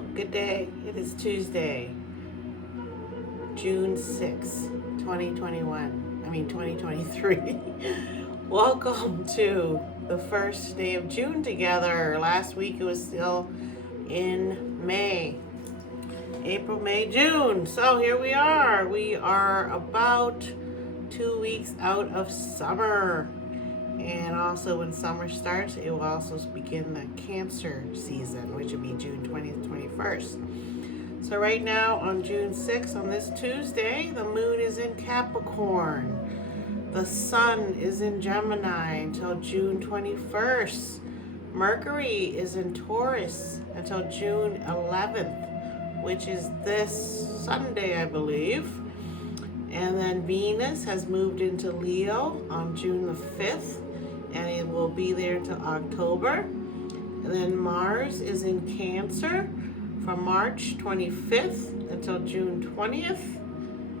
Hello, good day. It is Tuesday, June 6, 2023. Welcome to the first day of June together. Last week it was still in May. April, May, June. So here we are. We are about 2 weeks out of summer. And also when summer starts, it will also begin the Cancer season, which will be June 20th, 21st. So right now on June 6th, on this Tuesday, the moon is in Capricorn. The sun is in Gemini until June 21st. Mercury is in Taurus until June 11th, which is this Sunday, I believe. And then Venus has moved into Leo on June the 5th, and it will be there until October. And then Mars is in Cancer from March 25th until June 20th.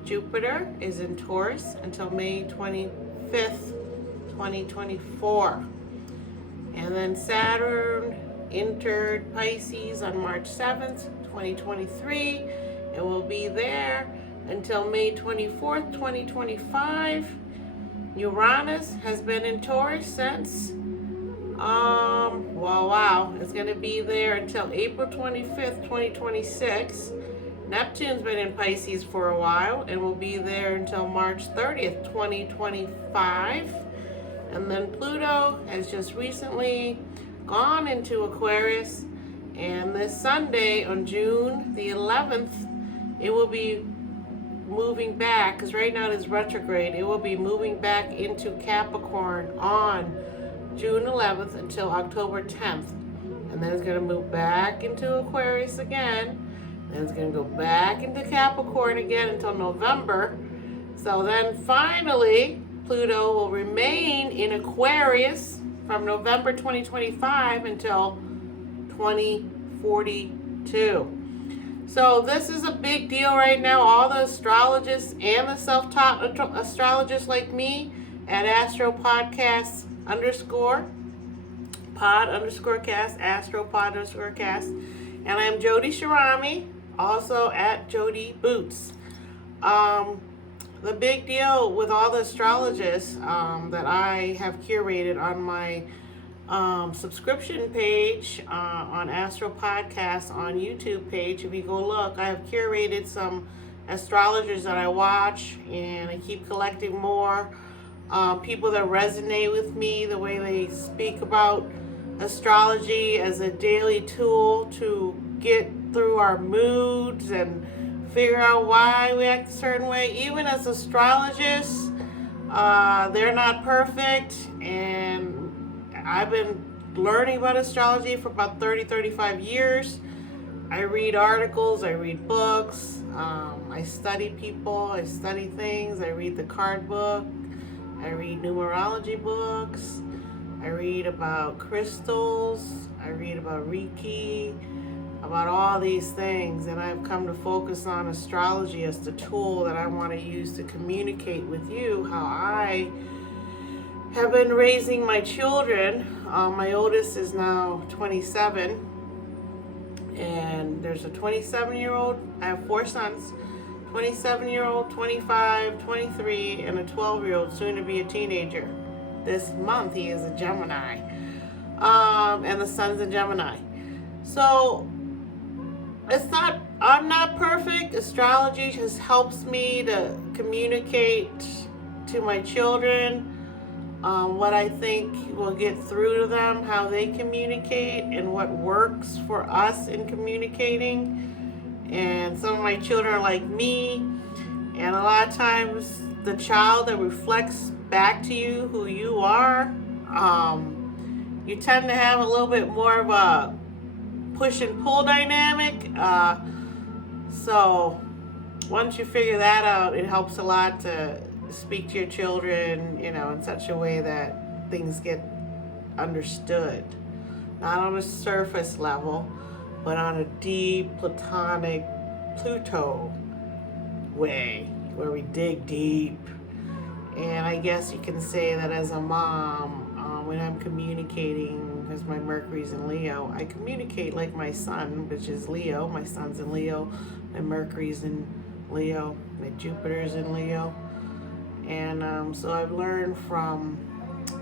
Jupiter is in Taurus until May 25th, 2024. And then Saturn entered Pisces on March 7th, 2023. It will be there until May 24th, 2025. Uranus has been in Taurus since, it's going to be there until April 25th, 2026. Neptune's been in Pisces for a while and will be there until March 30th, 2025. And then Pluto has just recently gone into Aquarius, and this Sunday on June the 11th, it will be moving back, because right now it is retrograde. It will be moving back into Capricorn on June 11th until October 10th. And then it's going to move back into Aquarius again. Then it's going to go back into Capricorn again until November. So then finally, Pluto will remain in Aquarius from November 2025 until 2042. So this is a big deal right now. All the astrologists and the self-taught astrologists like me at Astro Podcast Astro Pod_cast. And I am Jody Shirami, also at Jody Boots. The big deal with all the astrologists that I have curated on my subscription page on Astro Podcast on YouTube page. If you go look, I have curated some astrologers that I watch, and I keep collecting more people that resonate with me, the way they speak about astrology as a daily tool to get through our moods and figure out why we act a certain way. Even as astrologists, they're not perfect, and I've been learning about astrology for about 35 years. I read articles, I read books, I study people, I study things, I read the card book, I read numerology books, I read about crystals, I read about Reiki, about all these things, and I've come to focus on astrology as the tool that I want to use to communicate with you how I have been raising my children. My oldest is now 27, and there's a 27-year-old. I have 4 sons, 27-year-old, 25, 23, and a 12-year-old, soon to be a teenager. This month he is a Gemini, and the sun's a Gemini. So I'm not perfect. Astrology just helps me to communicate to my children what I think will get through to them, how they communicate, and what works for us in communicating. And some of my children are like me, and a lot of times the child that reflects back to you who you are, you tend to have a little bit more of a push and pull dynamic. So once you figure that out, it helps a lot to speak to your children, in such a way that things get understood. Not on a surface level, but on a deep, platonic Pluto way, where we dig deep. And I guess you can say that as a mom, when I'm communicating because my Mercury's in Leo. I communicate like my sun, which is Leo. My sun's in Leo. My Mercury's in Leo. My Jupiter's in Leo. And so I've learned from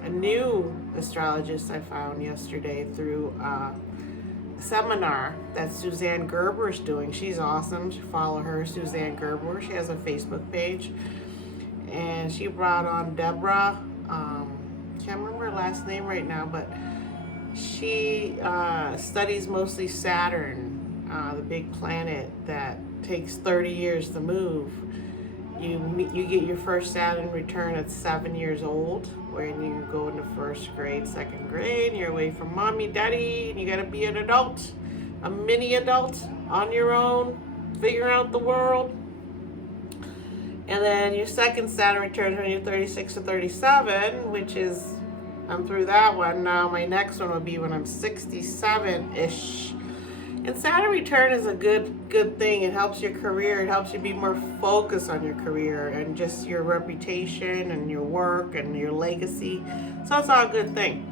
a new astrologist I found yesterday through a seminar that Suzanne Gerber is doing. She's awesome. You follow her, Suzanne Gerber. She has a Facebook page. And she brought on Deborah. Can't remember her last name right now, but she studies mostly Saturn, the big planet that takes 30 years to move. You get your first Saturn return at 7 years old, when you go into first grade, second grade, and you're away from mommy, daddy, and you gotta be an adult, a mini adult on your own, figure out the world. And then your second Saturn returns when you're 36 to 37, which is, I'm through that one. Now my next one will be when I'm 67-ish. And Saturn return is a good thing. It helps your career. It helps you be more focused on your career and just your reputation and your work and your legacy. So it's all a good thing.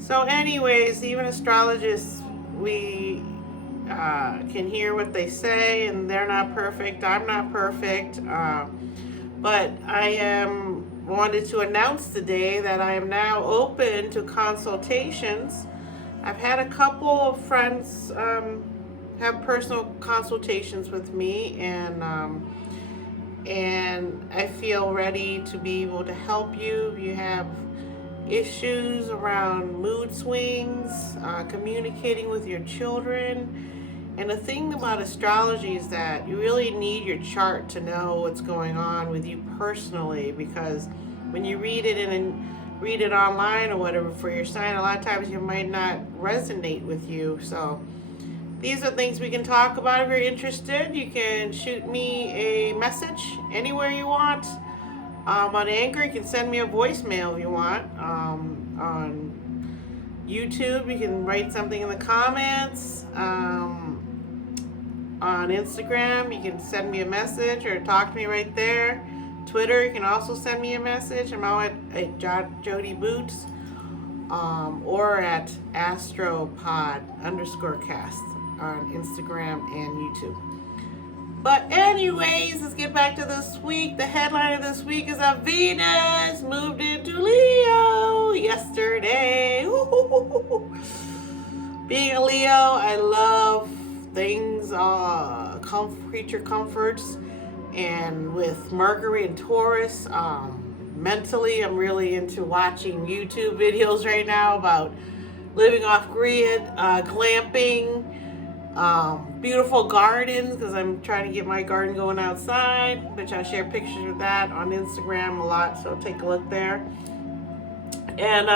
So anyways, even astrologists, we can hear what they say, and they're not perfect. I'm not perfect. But I wanted to announce today that I am now open to consultations. I've had a couple of friends have personal consultations with me, and I feel ready to be able to help you. You have issues around mood swings, communicating with your children. And the thing about astrology is that you really need your chart to know what's going on with you personally, because when you read it online or whatever for your sign, a lot of times you might not resonate with you. So these are things we can talk about. If you're interested, you can shoot me a message anywhere you want. On Anchor, you can send me a voicemail if you want. On YouTube, you can write something in the comments. On Instagram, you can send me a message or talk to me right there. Twitter, you can also send me a message. I'm out at Jody Boots, or at astropod_cast on Instagram and YouTube. But anyways, let's get back to this week. The headline of this week is that Venus moved into Leo yesterday. Being a Leo, I love things, creature comforts. And with Mercury and Taurus, mentally, I'm really into watching YouTube videos right now about living off grid, glamping, beautiful gardens, because I'm trying to get my garden going outside, which I share pictures of that on Instagram a lot, so take a look there. And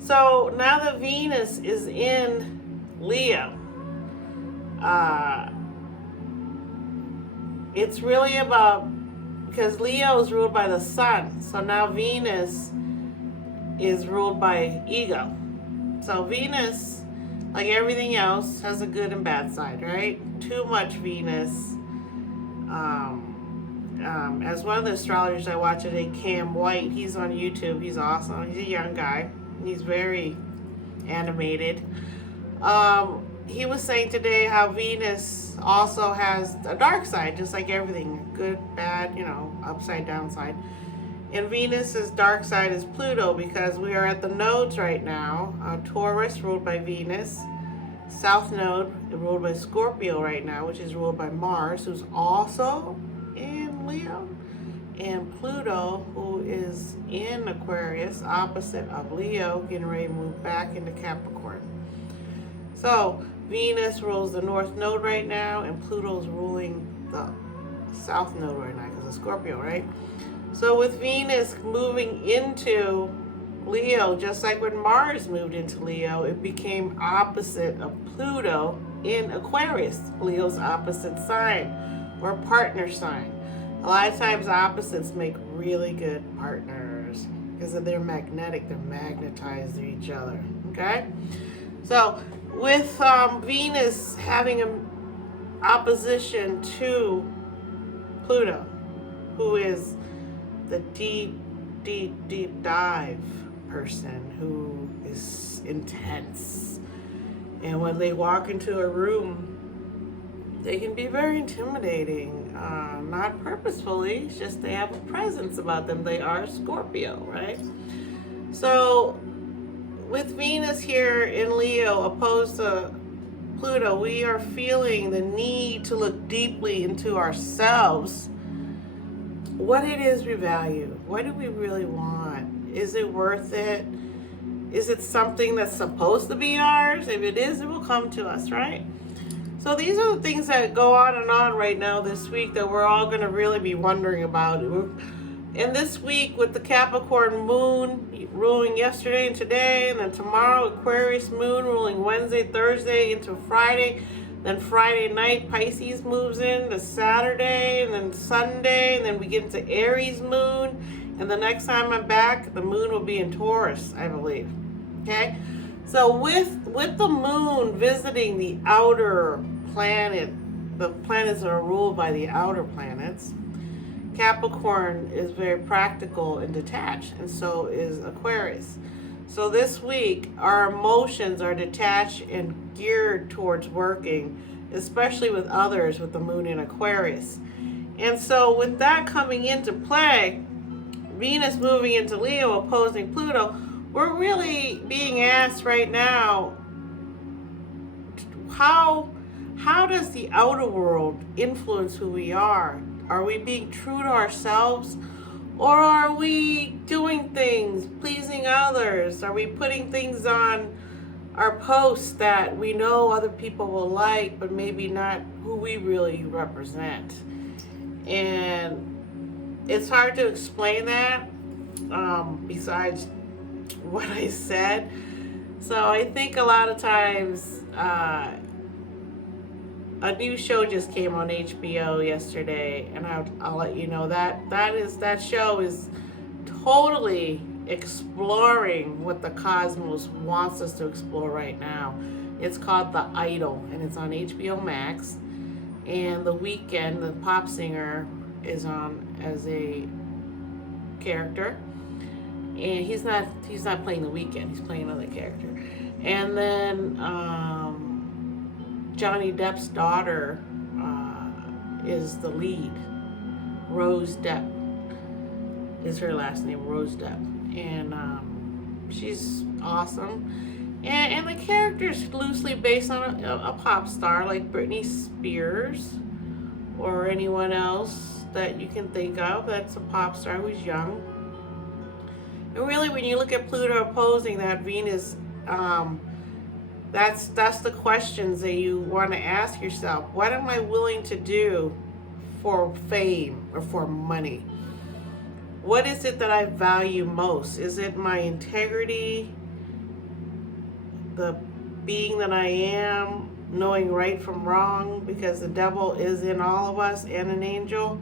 so now that Venus is in Leo, it's really about, because Leo is ruled by the sun, so now Venus is ruled by ego. So Venus, like everything else, has a good and bad side, right? Too much Venus. As one of the astrologers I watch today, Cam White, he's on YouTube. He's awesome. He's a young guy. He's very animated. He was saying today how Venus also has a dark side, just like everything. Good, bad, upside, down side. And Venus's dark side is Pluto, because we are at the nodes right now. Taurus, ruled by Venus. South node, ruled by Scorpio right now, which is ruled by Mars, who's also in Leo. And Pluto, who is in Aquarius, opposite of Leo, getting ready to move back into Capricorn. So Venus rules the North node right now, and Pluto's ruling the South node right now because of Scorpio, right? So with Venus moving into Leo, just like when Mars moved into Leo, it became opposite of Pluto in Aquarius, Leo's opposite sign or partner sign. A lot of times opposites make really good partners because they're magnetic, they're magnetized to each other, okay? So with Venus having an opposition to Pluto, who is the deep dive person, who is intense. And when they walk into a room, they can be very intimidating. Not purposefully, it's just they have a presence about them. They are Scorpio, right? So with Venus here in Leo opposed to Pluto, we are feeling the need to look deeply into ourselves. What it is we value. What do we really want? Is it worth it? Is it something that's supposed to be ours? If it is, it will come to us, right? So these are the things that go on and on right now this week that we're all going to really be wondering about. And this week with the Capricorn moon ruling yesterday and today, and then tomorrow Aquarius moon ruling Wednesday, Thursday into Friday. Then Friday night Pisces moves in to Saturday, and then Sunday, and then we get into Aries moon. And the next time I'm back, the moon will be in Taurus, I believe. Okay? So with the moon visiting the outer planet, the planets are ruled by the outer planets. Capricorn is very practical and detached, and so is Aquarius. So this week, our emotions are detached and geared towards working, especially with others with the moon in Aquarius. And so with that coming into play, Venus moving into Leo opposing Pluto, we're really being asked right now, how does the outer world influence who we are? Are we being true to ourselves? Or are we doing things, pleasing others? Are we putting things on our posts that we know other people will like, but maybe not who we really represent? And it's hard to explain that, besides what I said. So I think a lot of times, a new show just came on HBO yesterday, and I'll let you know that show is totally exploring what the cosmos wants us to explore right now. It's called The Idol, and it's on HBO Max. And The Weeknd, the pop singer, is on as a character. And he's not playing The Weeknd, he's playing another character. And then Johnny Depp's daughter is the lead. Rose Depp is her last name, Rose Depp. And she's awesome. And the character is loosely based on a pop star like Britney Spears or anyone else that you can think of that's a pop star who's young. And really, when you look at Pluto opposing that Venus, that's the questions that you want to ask yourself. What am I willing to do for fame or for money? What is it that I value most? Is it my integrity, the being that I am, knowing right from wrong, because the devil is in all of us and an angel?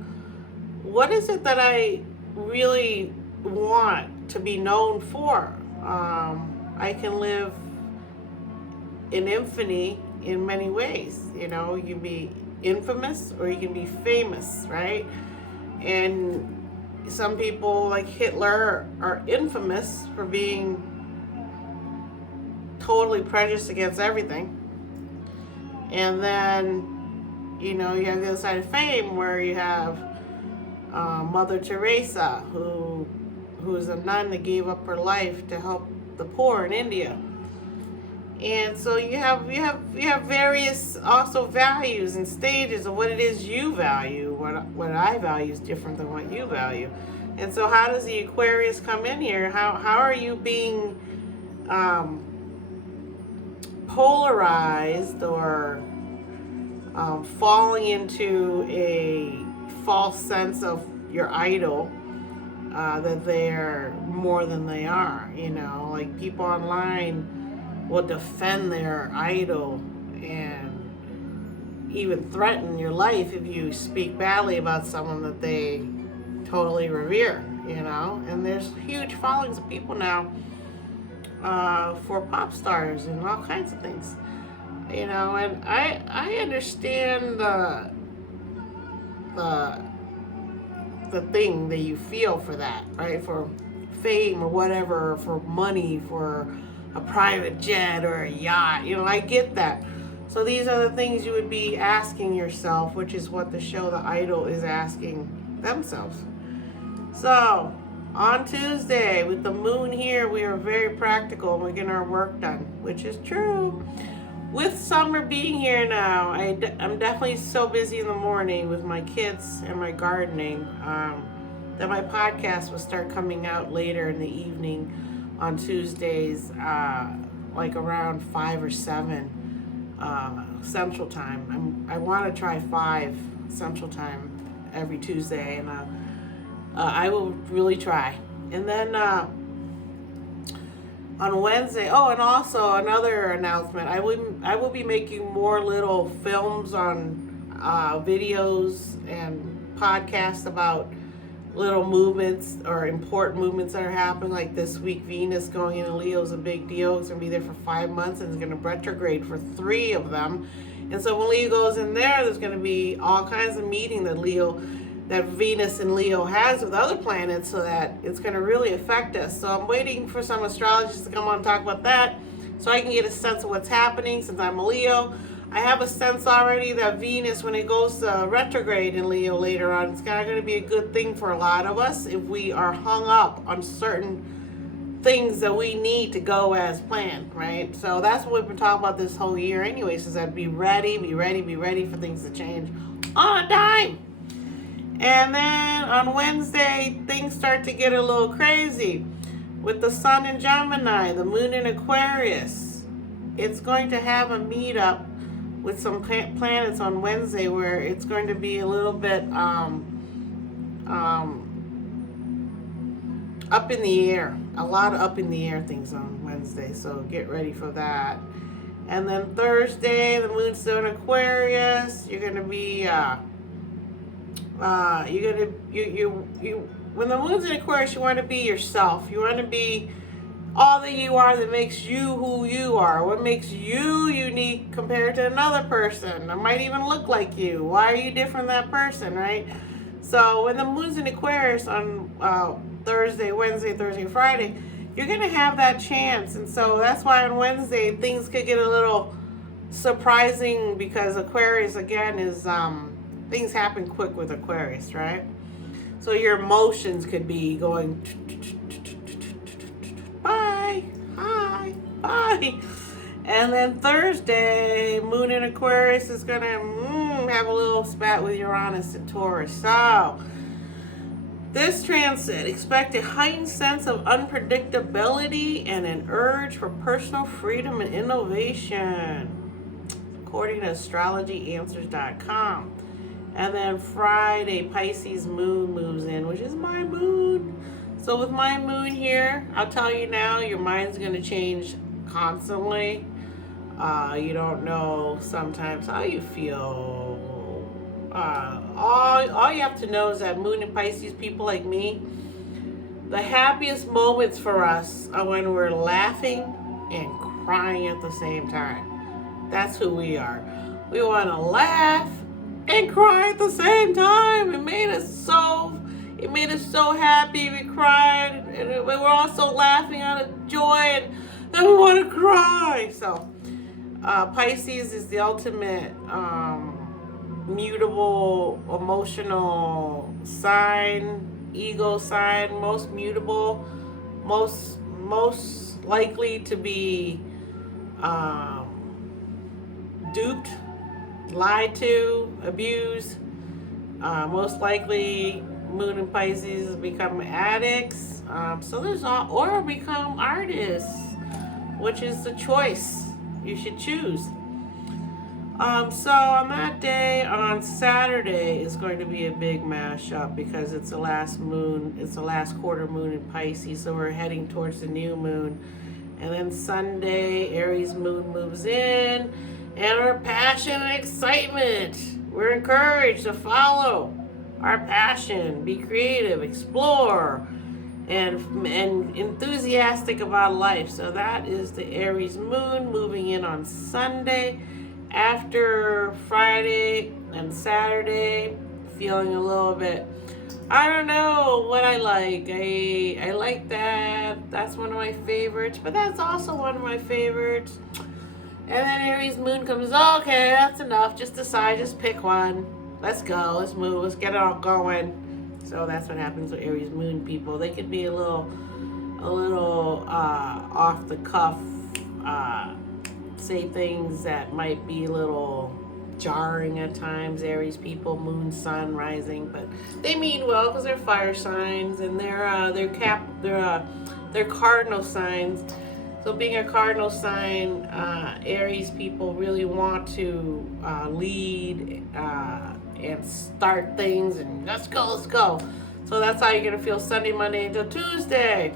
What is it that I really want to be known for? I can live in infamy in many ways. You know, you can be infamous or you can be famous, right? And some people like Hitler are infamous for being totally prejudiced against everything. And then, you know, you have the other side of fame where you have Mother Teresa, who is a nun that gave up her life to help the poor in India. And so you have various also values and stages of what it is you value. What I value is different than what you value. And so how does the Aquarius come in here? How are you being polarized or falling into a false sense of your idol, that they're more than they are? You know, like people online will defend their idol and even threaten your life if you speak badly about someone that they totally revere, you know. And there's huge followings of people now for pop stars and all kinds of things, you know. And I understand the thing that you feel for that, right? For fame or whatever, for money, for a private jet or a yacht. You know, I get that. So these are the things you would be asking yourself, which is what the show The Idol is asking themselves. So on Tuesday, with the moon here, we are very practical and we're getting our work done, which is true. With summer being here now, I'm definitely so busy in the morning with my kids and my gardening that my podcast will start coming out later in the evening on Tuesdays, like around 5 or 7 Central Time. I want to try 5 Central Time every Tuesday, and I will really try. And then on Wednesday, oh, and also another announcement, I will be making more little films on videos and podcasts about little movements or important movements that are happening. Like this week, Venus going into Leo is a big deal. It's going to be there for 5 months and it's going to retrograde for 3 of them. And so when Leo goes in there, there's going to be all kinds of meeting that Venus and Leo has with other planets, so that it's going to really affect us. So I'm waiting for some astrologists to come on and talk about that so I can get a sense of what's happening. Since I'm a Leo, I have a sense already that Venus, when it goes retrograde in Leo later on, it's going to be a good thing for a lot of us if we are hung up on certain things that we need to go as planned, right? So that's what we've been talking about this whole year anyways, is that be ready for things to change on a dime. And then on Wednesday, things start to get a little crazy with the sun in Gemini, the moon in Aquarius. It's going to have a meetup with some planets on Wednesday where it's going to be a little bit up in the air. A lot of up in the air things on Wednesday, so get ready for that. And then Thursday, the moon's still in Aquarius. You're going to be when the moon's in Aquarius, you want to be yourself. You want to be all that you are, that makes you who you are. What makes you unique compared to another person that might even look like you. Why are you different than that person, right? So when the moon's in Aquarius on Thursday, Friday, you're going to have that chance. And so that's why on Wednesday things could get a little surprising, because Aquarius again is things happen quick with Aquarius, right? So your emotions could be going bye, hi, bye. And then Thursday, moon in Aquarius is going to have a little spat with Uranus and Taurus. So this transit, expect a heightened sense of unpredictability and an urge for personal freedom and innovation, according to astrologyanswers.com. And then Friday, Pisces moon moves in, which is my moon. So with my moon here, I'll tell you now, your mind's going to change constantly. You don't know sometimes how you feel. All you have to know is that moon and Pisces people like me, the happiest moments for us are when we're laughing and crying at the same time. That's who we are. We want to laugh and cry at the same time. It made us so happy. We cried, and we were also laughing out of joy, and then we want to cry. So Pisces is the ultimate mutable emotional sign, ego sign, most mutable, most likely to be duped, lied to, abused. Most likely, moon and Pisces become addicts. So there's or become artists, which is the choice you should choose. So on that day, on Saturday, is going to be a big mashup because it's the last moon. It's the last quarter moon in Pisces, so we're heading towards the new moon. And then Sunday, Aries moon moves in. And our passion and excitement. We're encouraged to follow our passion, be creative, explore, and enthusiastic about life. So that is the Aries moon moving in on Sunday. After Friday and Saturday, feeling a little bit I don't know what I like. I like that. That's one of my favorites, but that's also one of my favorites. And then Aries moon comes. Okay, that's enough. Just decide. Just pick one. Let's go. Let's move. Let's get it all going. So that's what happens with Aries moon people. They could be a little off the cuff. Say things that might be a little jarring at times. Aries people, moon, sun, rising, but they mean well because they're fire signs and they're cardinal signs. So being a cardinal sign, Aries people really want to lead and start things and let's go. So that's how you're gonna feel Sunday, Monday until Tuesday,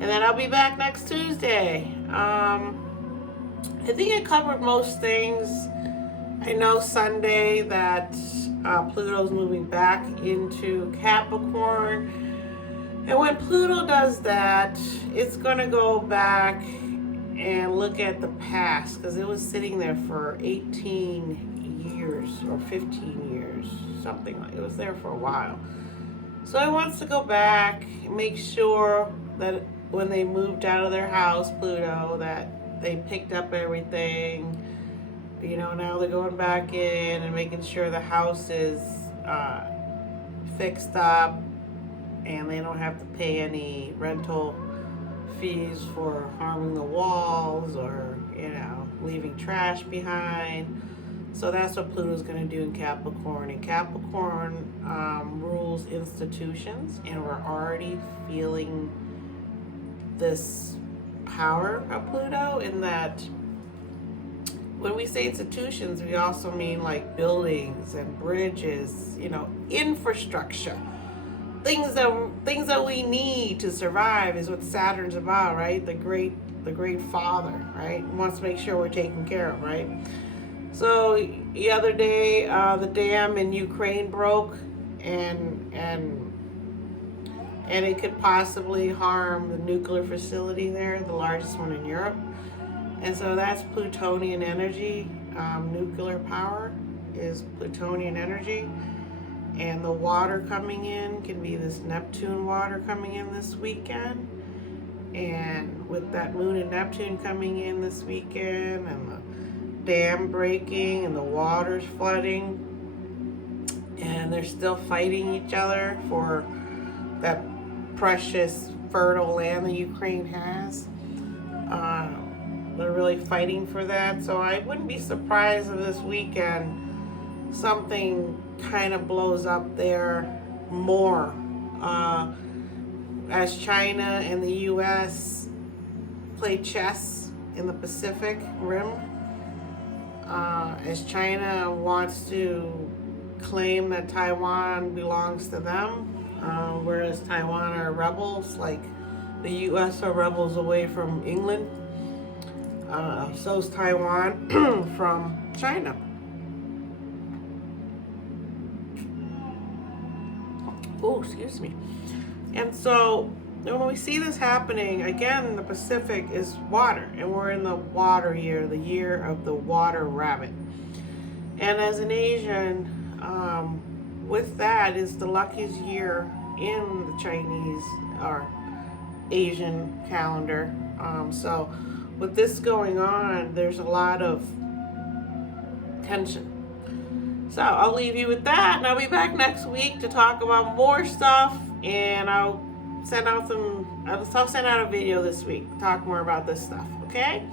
and then I'll be back next Tuesday. I think I covered most things. I know Sunday that Pluto's moving back into Capricorn. And when Pluto does that, it's going to go back and look at the past because it was sitting there for 18 years or 15 years, something like it was there for a while. So it wants to go back and make sure that when they moved out of their house, Pluto, that they picked up everything. You know, now they're going back in and making sure the house is fixed up and they don't have to pay any rental fees for harming the walls or, you know, leaving trash behind. So that's what Pluto's going to do in Capricorn. And Capricorn rules institutions, and we're already feeling this power of Pluto in that when we say institutions, we also mean like buildings and bridges, you know, infrastructure. Things that we need to survive is what Saturn's about, right? The great father, right? Wants to make sure we're taken care of, right? So the other day, the dam in Ukraine broke, and it could possibly harm the nuclear facility there, the largest one in Europe. And so that's Plutonian energy. Nuclear power is Plutonian energy. And the water coming in can be this Neptune water coming in this weekend. And with that moon and Neptune coming in this weekend and the dam breaking and the water's flooding and they're still fighting each other for that precious fertile land that Ukraine has. They're really fighting for that. So I wouldn't be surprised if this weekend something kind of blows up there more. As China and the US play chess in the Pacific Rim, as China wants to claim that Taiwan belongs to them, whereas Taiwan are rebels, like the US are rebels away from England. So's Taiwan from China. Oh, excuse me. And so when we see this happening, again, the Pacific is water, and we're in the water year, the year of the water rabbit. And as an Asian, with that is the luckiest year in the Chinese or Asian calendar. So with this going on, there's a lot of tension. So I'll leave you with that, and I'll be back next week to talk about more stuff, and I'll send out a video this week to talk more about this stuff, okay?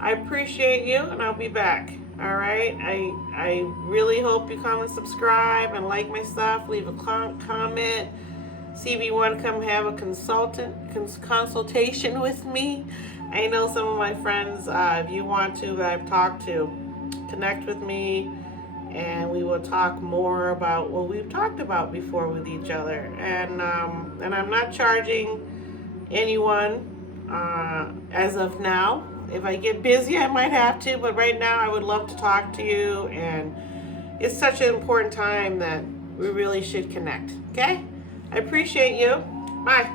I appreciate you, and I'll be back, all right? I really hope you come and subscribe and like my stuff, leave a comment, see if you want to come have a consultation with me. I know some of my friends, if you want to, that I've talked to, connect with me, and we will talk more about what we've talked about before with each other. And I'm not charging anyone as of now. If I get busy, I might have to, but right now I would love to talk to you, and it's such an important time that we really should connect, okay? I appreciate you. Bye.